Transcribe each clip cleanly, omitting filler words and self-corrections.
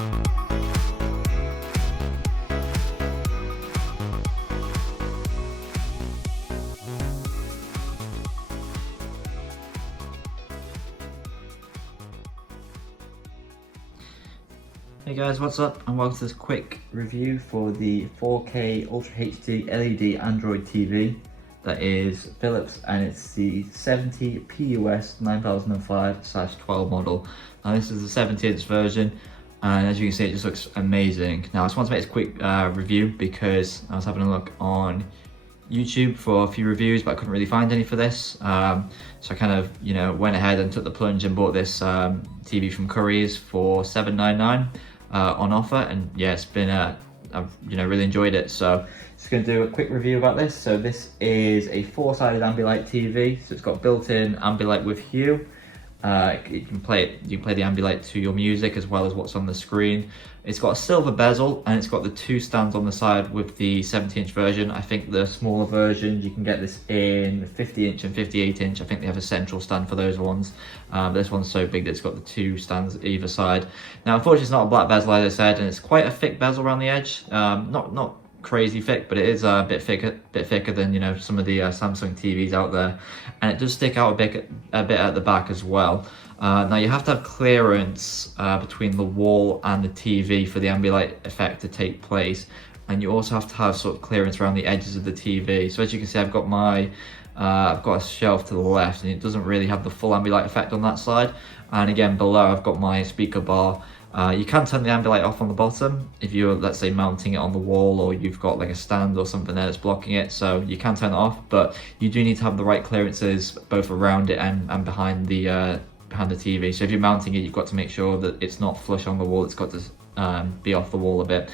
Hey guys, what's up? And welcome to this quick review for the 4K Ultra HD LED Android TV that is Philips, and it's the 70 PUS 9005/12 model. Now this is the 70-inch version, and as you can see it just looks amazing. Now I just want to make this quick review because I was having a look on YouTube for a few reviews, but I couldn't really find any for this. So I kind of, went ahead and took the plunge and bought this TV from Currys for $7.99 on offer, and yeah, it's been I've really enjoyed it. So just going to do a quick review about this. So this is a 4-sided Ambilight TV. So it's got built-in Ambilight with Hue. You can play the Ambilight to your music as well as what's on the screen. It's got a silver bezel, and it's got the 2 stands on the side with the 70-inch version. I think the smaller version, you can get this in 50-inch and 58-inch. I think they have a central stand for those ones. But this one's so big that it's got the 2 stands either side. Now, unfortunately, it's not a black bezel, as I said, and it's quite a thick bezel around the edge. Not crazy thick, but it is a bit thicker than some of the Samsung TVs out there, and it does stick out a bit at the back as well. Now you have to have clearance between the wall and the TV for the Ambilight effect to take place, and you also have to have sort of clearance around the edges of the TV. So as you can see, I've got a shelf to the left, and it doesn't really have the full Ambilight effect on that side. And again, below I've got my speaker bar. You can turn the Ambilight off on the bottom if you're, let's say, mounting it on the wall, or you've got like a stand or something there that's blocking it, so you can turn it off, but you do need to have the right clearances both around it and behind the TV. So if you're mounting it, you've got to make sure that it's not flush on the wall, it's got to be off the wall a bit.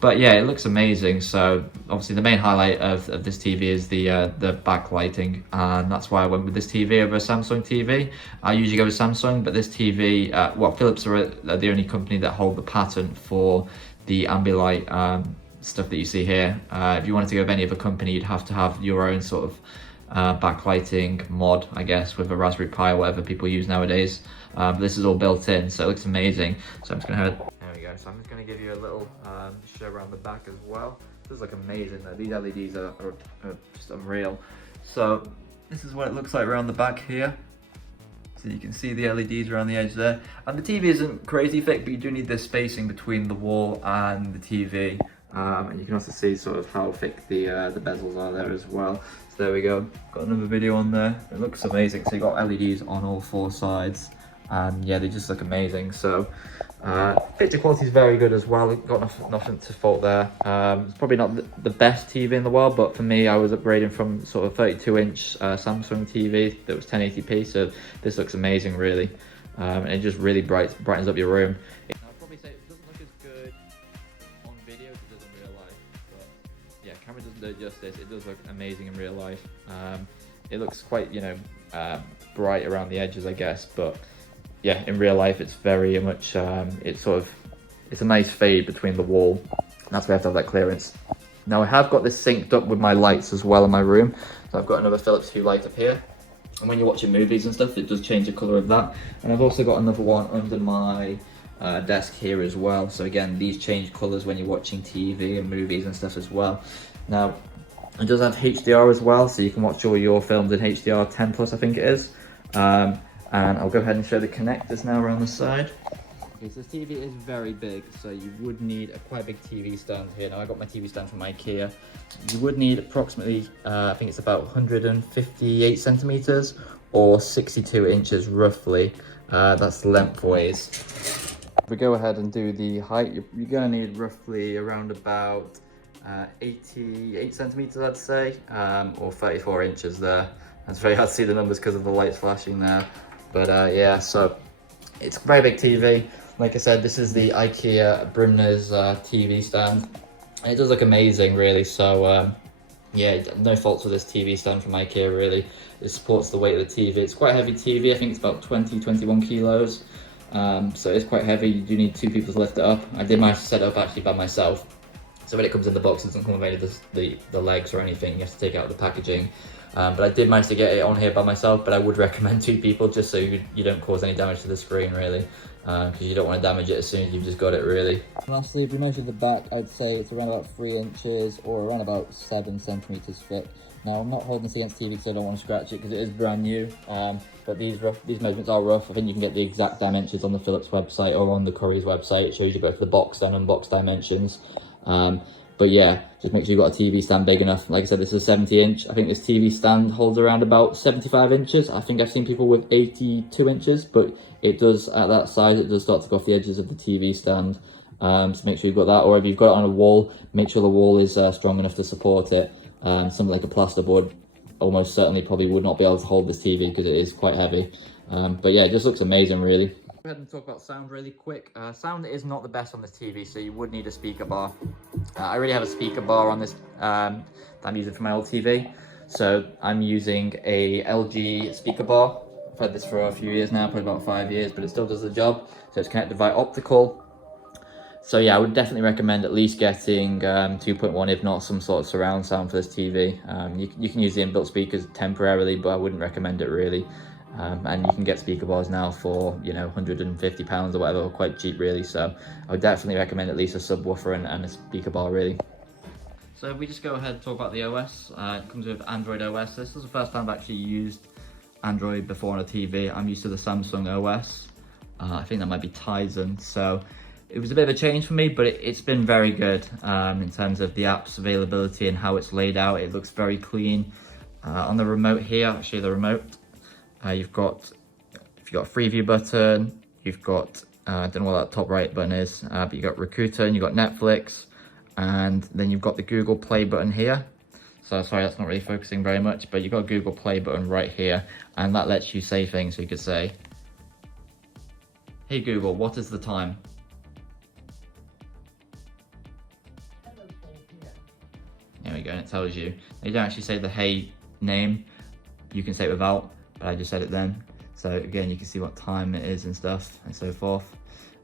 But yeah, it looks amazing. So obviously the main highlight of this TV is the backlighting, and that's why I went with this TV over a Samsung TV. I usually go with Samsung, but this TV, Philips are the only company that hold the patent for the Ambilight stuff that you see here. If you wanted to go with any other company, you'd have to have your own sort of backlighting mod, I guess, with a Raspberry Pi or whatever people use nowadays. But this is all built in, so it looks amazing. So I'm just gonna so I'm just going to give you a little show around the back as well. This does look amazing though. These LEDs are just unreal. So this is what it looks like around the back here. So you can see the LEDs around the edge there. And the TV isn't crazy thick, but you do need this spacing between the wall and the TV. And you can also see sort of how thick the bezels are there as well. So there we go. Got another video on there. It looks amazing. So you got LEDs on all 4 sides. And yeah, they just look amazing. So picture quality is very good as well. Got nothing to fault there. It's probably not the best TV in the world, but for me, I was upgrading from sort of 32-inch Samsung TV that was 1080p. So this looks amazing, really, and it just really brightens up your room. I'd probably say it doesn't look as good on video as it does in real life, but yeah, camera doesn't do it justice. It does look amazing in real life. It looks quite bright around the edges, I guess, but yeah, in real life it's very much it's a nice fade between the wall. That's why I have to have that clearance. Now I have got this synced up with my lights as well in my room. So I've got another Philips Hue light up here, and when you're watching movies and stuff, it does change the colour of that. And I've also got another one under my desk here as well. So again, these change colours when you're watching TV and movies and stuff as well. Now it does have HDR as well, so you can watch all your films in HDR 10 plus, I think it is. And I'll go ahead and show the connectors now around the side. Okay, so this TV is very big, so you would need a quite big TV stand here. Now I got my TV stand from IKEA. You would need approximately, I think it's about 158 centimeters or 62 inches roughly. That's lengthways. If we go ahead and do the height, you're gonna need roughly around about 88 centimeters, I'd say, or 34 inches there. It's very hard to see the numbers because of the lights flashing there. But yeah, so it's a very big TV. Like I said, this is the IKEA Brimner's TV stand. And it does look amazing, really. So yeah, no faults with this TV stand from IKEA, really. It supports the weight of the TV. It's quite a heavy TV. I think it's about 21 kilos. So it's quite heavy. You do need 2 people to lift it up. I did manage to set it up actually by myself. So when it comes in the box, it doesn't come with any of the legs or anything. You have to take out the packaging. But I did manage to get it on here by myself, but I would recommend 2 people just so you don't cause any damage to the screen, really. because you don't want to damage it as soon as you've just got it, really. Lastly, if we measure the back, I'd say it's around about 3 inches or around about 7 centimeters thick. Now, I'm not holding this against TV because I don't want to scratch it because it is brand new, but these measurements are rough. I think you can get the exact dimensions on the Philips website or on the Curry's website. It shows you both the boxed and unboxed dimensions. But yeah, just make sure you've got a TV stand big enough. Like I said, this is a 70-inch. I think this TV stand holds around about 75 inches. I think I've seen people with 82 inches, but it does, at that size, it does start to go off the edges of the TV stand. So make sure you've got that, or if you've got it on a wall, make sure the wall is strong enough to support it. Something like a plasterboard almost certainly probably would not be able to hold this TV because it is quite heavy. But yeah, it just looks amazing, really. Go ahead and talk about sound really quick. Sound is not the best on this TV, so you would need a speaker bar. I already have a speaker bar on this that I'm using for my old TV. So I'm using a LG speaker bar. I've had this for a few years now, probably about 5 years, but it still does the job. So it's connected via optical. So yeah, I would definitely recommend at least getting 2.1, if not some sort of surround sound for this TV. You can use the inbuilt speakers temporarily, but I wouldn't recommend it really. And you can get speaker bars now for, you know, £150 or whatever, quite cheap really. So I would definitely recommend at least a subwoofer and a speaker bar really. So if we just go ahead and talk about the OS, it comes with Android OS. This is the first time I've actually used Android before on a TV. I'm used to the Samsung OS. I think that might be Tizen. So it was a bit of a change for me, but it's been very good in terms of the app's availability and how it's laid out. It looks very clean. On the remote here, I'll show you the remote. You've got a Freeview button, you've got, I don't know what that top right button is, but you've got Rakuten, you've got Netflix, and then you've got the Google Play button here. So sorry, that's not really focusing very much, but you've got a Google Play button right here, and that lets you say things. So you could say, hey Google, what is the time? There we go, and it tells you. You don't actually say the hey name, you can say it without, but I just said it then. So again, you can see what time it is and stuff and so forth.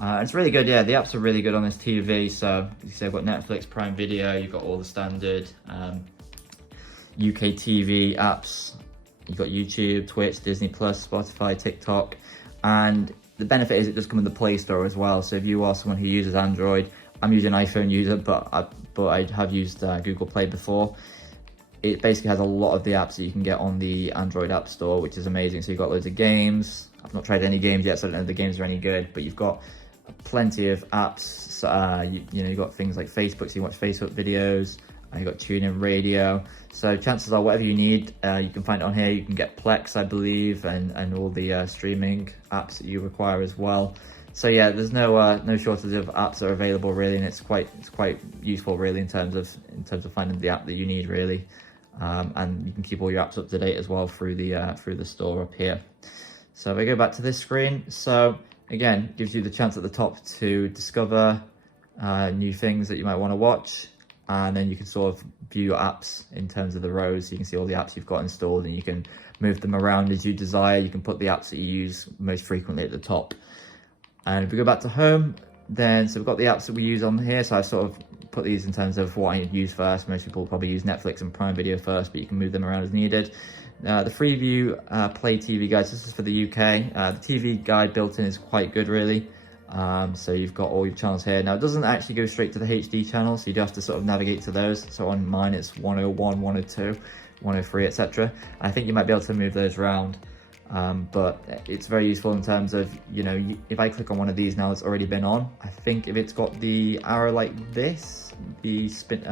It's really good, yeah, the apps are really good on this TV. So you see I've got Netflix, Prime Video, you've got all the standard UK TV apps. You've got YouTube, Twitch, Disney Plus, Spotify, TikTok. And the benefit is it does come in the Play Store as well. So if you are someone who uses Android, I'm usually an iPhone user, but I have used Google Play before. It basically has a lot of the apps that you can get on the Android App Store, which is amazing. So you've got loads of games. I've not tried any games yet, so I don't know if the games are any good, but you've got plenty of apps. You know, you've got things like Facebook, so you can watch Facebook videos. You've got TuneIn Radio. So chances are whatever you need, you can find it on here. You can get Plex, I believe, and all the streaming apps that you require as well. So yeah, there's no shortage of apps that are available really, and it's quite useful really in terms of finding the app that you need really. And you can keep all your apps up to date as well through the store up here. So if I go back to this screen, so again, gives you the chance at the top to discover new things that you might want to watch, and then you can sort of view your apps in terms of the rows. So you can see all the apps you've got installed, and you can move them around as you desire. You can put the apps that you use most frequently at the top. And if we go back to home, then so we've got the apps that we use on here. So I sort of put these in terms of what I use first. Most people probably use Netflix and Prime Video first, but you can move them around as needed. The Freeview Play TV guide, this is for the UK. The TV guide built in is quite good really. So you've got all your channels here. Now it doesn't actually go straight to the HD channels, so you do have to sort of navigate to those. So on mine it's 101, 102, 103, etc. I think you might be able to move those around. But it's very useful in terms of, you know, if I click on one of these now that's already been on, I think if it's got the arrow like this, the spin,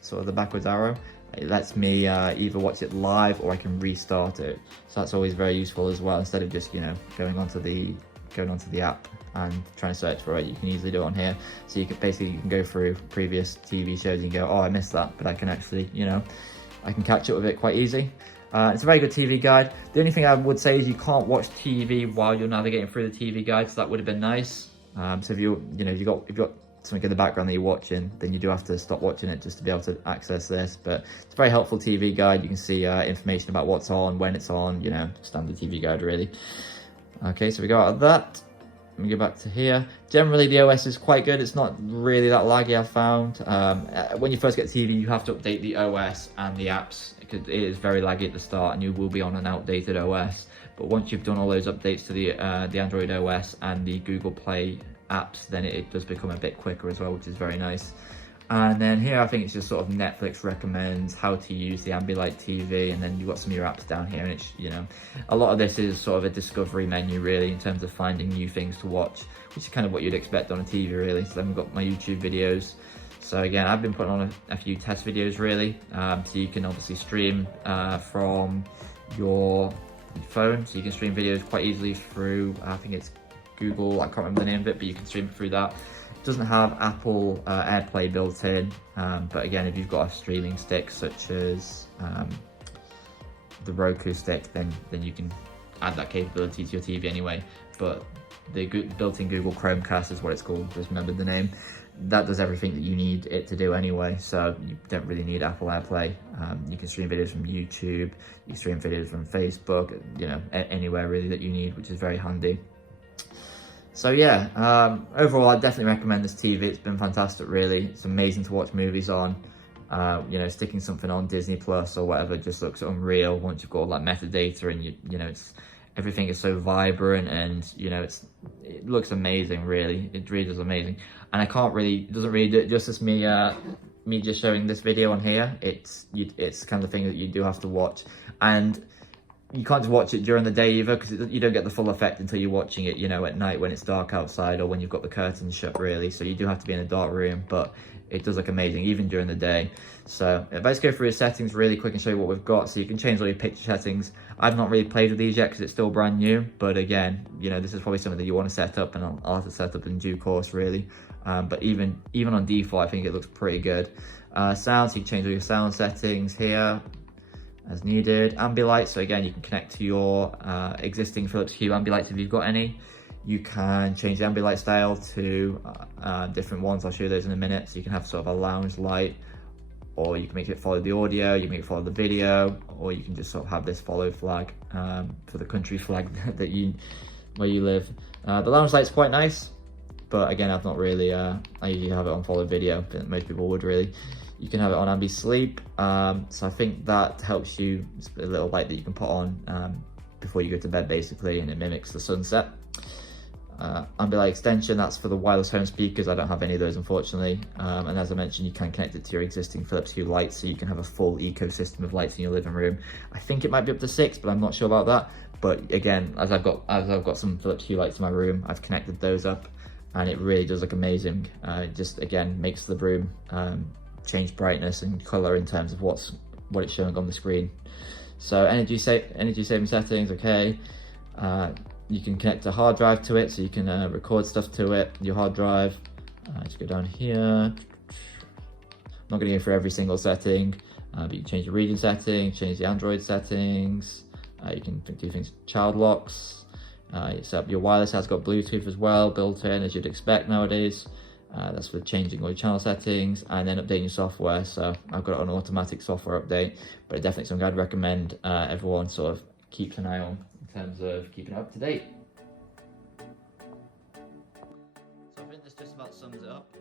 sort of the backwards arrow, it lets me either watch it live or I can restart it. So that's always very useful as well. Instead of just, you know, going onto the app and trying to search for it, you can easily do it on here. So you can go through previous TV shows and go, oh, I missed that, but I can actually, you know, I can catch up with it quite easy. It's a very good TV guide. The only thing I would say is you can't watch TV while you're navigating through the TV guide, so that would have been nice. So if you've got something in the background that you're watching, then you do have to stop watching it just to be able to access this. But it's a very helpful TV guide. You can see information about what's on, when it's on, you know, standard TV guide really. Okay, so we go out of that. Let me go back to here. Generally, the OS is quite good. It's not really that laggy, I've found. When you first get TV, you have to update the OS and the apps, because it is very laggy at the start and you will be on an outdated OS. But once you've done all those updates to the Android OS and the Google Play apps, then it does become a bit quicker as well, which is very nice. And then here I think it's just sort of Netflix recommends how to use the Ambilight TV, and then you've got some of your apps down here, and it's, you know, a lot of this is sort of a discovery menu really in terms of finding new things to watch, which is kind of what you'd expect on a TV really. So then we've got my YouTube videos. So again, I've been putting on a few test videos really, so you can obviously stream from your phone, so you can stream videos quite easily through, I think it's Google, I can't remember the name of it, but you can stream it through that. Doesn't have Apple AirPlay built in, but again, if you've got a streaming stick such as the Roku stick, then you can add that capability to your TV anyway. But the built-in Google Chromecast is what it's called, just remembered the name. That does everything that you need it to do anyway, so you don't really need Apple AirPlay. You can stream videos from YouTube, you can stream videos from Facebook, you know, anywhere really that you need, which is very handy. So yeah, overall I definitely recommend this TV. It's been fantastic really. It's amazing to watch movies on. You know, sticking something on Disney Plus or whatever just looks unreal once you've got all that metadata, and you know, everything is so vibrant, and you know, it looks amazing really. It really is amazing. And it doesn't really do it justice me just showing this video on here. It's kind of the thing that you do have to watch, and you can't just watch it during the day either, because you don't get the full effect until you're watching it, you know, at night when it's dark outside or when you've got the curtains shut really. So you do have to be in a dark room, but it does look amazing even during the day. So let's go through the settings really quick and show you what we've got. So you can change all your picture settings. I've not really played with these yet because it's still brand new, but again, you know, this is probably something that you want to set up, and I'll have to set up in due course really. But even on default, I think it looks pretty good. Sound, so you can change all your sound settings here as needed. Ambilight, so again, you can connect to your existing Philips Hue Ambilights if you've got any. You can change the Ambilight style to different ones. I'll show you those in a minute. So you can have sort of a lounge light, or you can make it follow the audio, you can make it follow the video, or you can just sort of have this follow flag for the country flag where you live. The lounge light's quite nice, but again, I've not really, I usually have it on follow video, I think most people would really. You can have it on Ambi Sleep, so I think that helps you. It's a little light that you can put on before you go to bed basically, and it mimics the sunset. Ambilight extension, that's for the wireless home speakers. I don't have any of those unfortunately, and as I mentioned, you can connect it to your existing Philips Hue lights, so you can have a full ecosystem of lights in your living room. I think it might be up to 6, but I'm not sure about that. But again, as I've got some Philips Hue lights in my room, I've connected those up, and it really does look amazing. It just again makes the room change brightness and color in terms of what it's showing on the screen. So energy saving settings, okay. You can connect a hard drive to it, so you can record stuff to it, your hard drive. Just go down here. I'm not going to go through every single setting, but you can change your region settings, change the Android settings. You can do things, child locks. You set up your wireless, has got Bluetooth as well, built in as you'd expect nowadays. That's for changing all your channel settings, and then updating your software. So I've got an automatic software update, but definitely something I'd recommend everyone sort of keeps an eye on in terms of keeping it up to date. So I think this just about sums it up.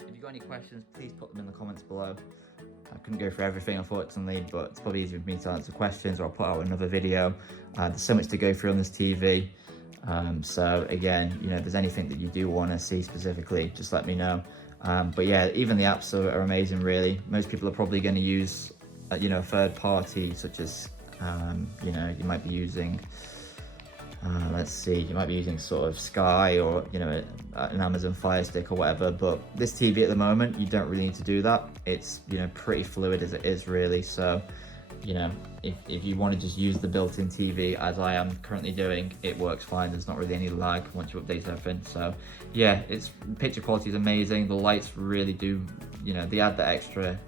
If you've got any questions, please put them in the comments below. I couldn't go through everything unfortunately, but it's probably easier for me to answer questions, or I'll put out another video. There's so much to go through on this TV. So again, you know, if there's anything that you do want to see specifically, just let me know. But yeah, even the apps are amazing really. Most people are probably going to use you know, a third party such as you know, you might be using let's see, you might be using sort of Sky, or you know, an Amazon Fire Stick or whatever. But this TV at the moment, you don't really need to do that. It's, you know, pretty fluid as it is really. So you know, if you want to just use the built-in TV as I am currently doing, it works fine. There's not really any lag once you update everything. So yeah, its picture quality is amazing. The lights really do, you know, they add that extra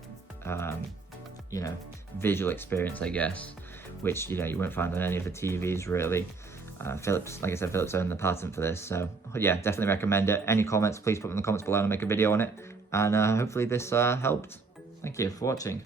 you know, visual experience, I guess, which, you know, you won't find on any of the TVs really. Philips, like I said, Philips own the patent for this. So yeah, definitely recommend it. Any comments, please put them in the comments below and I'll make a video on it. And hopefully this helped. Thank you for watching.